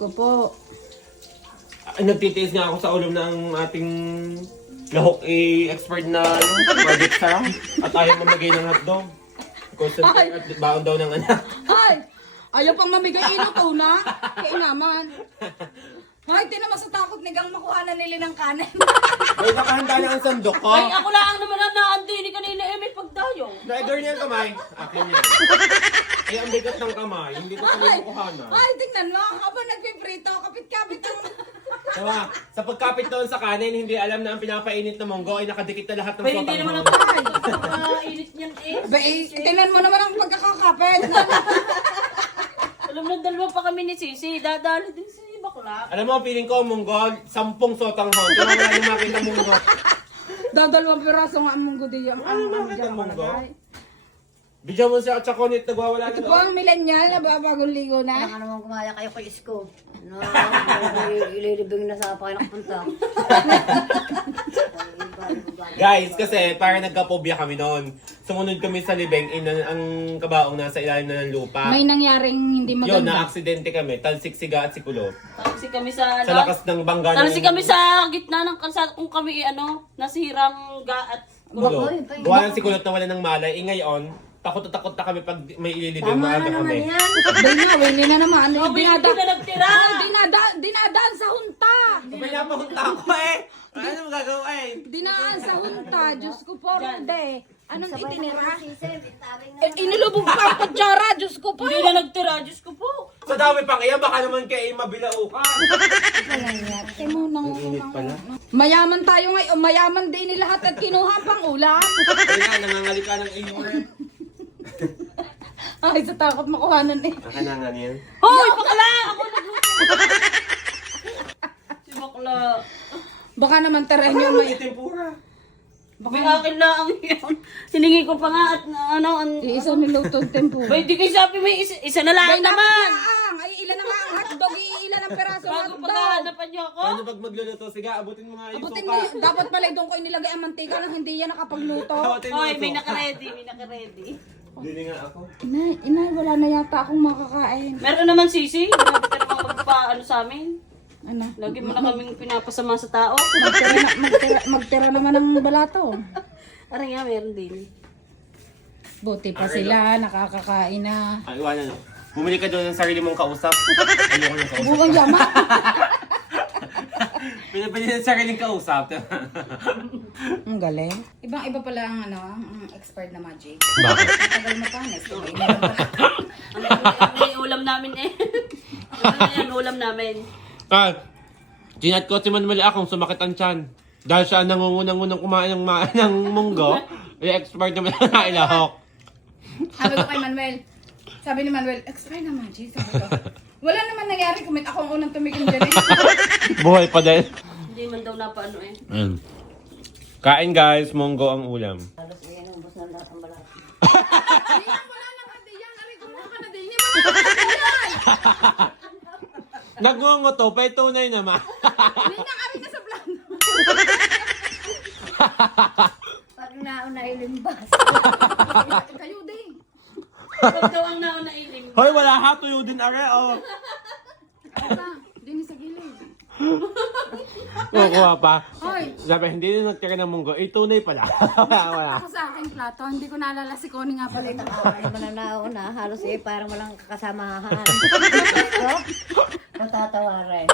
ko po. Nagtitiis nga ako sa ulam ng ating lahok expert na project sa at ayaw mamagay ng hotdog. Concentrate at baon daw ng anak. Ay! Ayaw pang mamigay inuto na. Kainaman. Ay, tinan mo sa takot ni Gang makuha na nila ng kanin. May nakahanda na ang sandok ko. Ay, ako lang naman ang naandini kanina may pagdayo. Naigor niya ang kamay. Akin yan. Ay, ang bigat ng kamay. Hindi ko kami makuhanan. Ay, tingnan mo. Habang nagpiprito, kapit-kapit ang... Diba? Sa pagkapit doon sa kanin, hindi alam na ang pinapainit na monggo ay nakadikit na lahat ng Ay, hindi naman sotanghon. ako init niyan Ba, tingnan mo naman ang pagkakakapit. Alam na, dalawa pa kami ni Sisi. Dadalo din si bakla. Alam mo, feeling ko monggo, 10 sotanghon. Kaya wala nang makita monggo. Dadalawang piraso nga ang munggo diyan. Bakit ang monggo? Bigyan mo siya at sakonit, nagwawala na Ito po ang millennial na babagong ligo na. Kailangan naman kumaya kayo kay Isko. No, ililibing na sa pa kayo nakapunta. Guys, kasi para nagkapobya kami noon. Sumunod kami sa libeng, ang kabaong nasa ilalim na ng lupa. May nangyaring hindi Yun, maganda. na-aksidente kami. Talsik, siga at sikulot. Talsi kami sa Sa lakas ng bangga Talsi kami sa gitna ng kalsada kung kami nasirang at Gulo. Gawa ng sikulot na wala ng malay. Ngayon, takot na kami pag may ililibing. Tama Maaga na naman kami. yan. Di na, wili na naman. Oh, hindi na nagtira. Dinadaan sa hunta. Pinapahunta ako eh. Ano mo gagawin? Dinaan sa hunta. Diyos ko po, Rode. Anong itinira? Tabing na. Inilubog pa ang kutsara. Diyos ko po. Hindi na nagtira. Diyos ko po. Sa dami pang iyan, baka naman kayo mabilaukan. Ay mo nang Init pala. mayaman tayo ngayon. Mayaman din ni lahat at kinuha pang ulam. Kaya nangangalika ng inuran. Ay, sa takot makuhanan eh. Nakanangan yan. Hoy, bakla! Ako nagluto. Si bakla. Baka naman tarahin niyo may... Tempura. May akin lang yun. Siningi ko pa nga at Iisa niluto tempo. Bay, di kayo sabi may isa na lang naman. Ay, ilan na nga ang hotdog, ilan ang peraso ng Bago hotdog. pagkahanapan niyo ako. Paano pag magluluto? Sige, abutin mo nga yung Abutin suka. mo, dapat pala doon ko inilagay ang mantika nang hindi yan nakapagluto. Abutin mo Hoy, yung may suka. naka-ready. Dili nga ako. Inay, wala na yata akong makakain. Meron naman Sisi. Grabe ka namang magpaano sa amin. Ano? Lagi mo na kaming pinapasama sa tao. Magtira naman ng balato. Parang nga, meron din. Buti pa sila, nakakakain na. Ay, iwanan mo. Bumili ka doon ng sarili mong kausap. Ayoko ng kausap. Bukan yaman. Pinapili ng sariling kausap. Ang galing. Ibang-iba pala ang ang expert na magic. Bakit? Matagal mo pa, Nes. May ulam namin eh. Ano yan, ulam namin. Ginat ko si Manuel akong sumakit ang tiyan. Dahil siya nangungunang kumain ng munggo, i-expert naman na ilahok. Sabi ko kay Manuel, sabi ni Manuel, expert na magic. Sabi ko, wala naman nangyari kumit. Ako ang unang tumikim dyan eh. Buhay pa din. Hindi man daw napaano eh. Kain guys, munggo ang ulam. Halos yan, ubos na lahat ang balat. Wala nang hati yan. Aray, kumuha ka na din. Hindi mo na yan. Nagngongo to, pa tunay naman. Hindi na kami na sa plan. Pag nauna ilimbas. Kayo din. Ikaw daw ang nauna ilim. Hoy, wala ha, tuyo din are, oh. Din sa gilid. Kukuha pa. Hoy, Sabi, hindi na nagtira ng munggo. Tunay pala. wala. ako sa aking plato, hindi ko naalala si Connie nga pala ito. Ano ba na nauna? Halos parang walang kasamahan. Matatawa rin.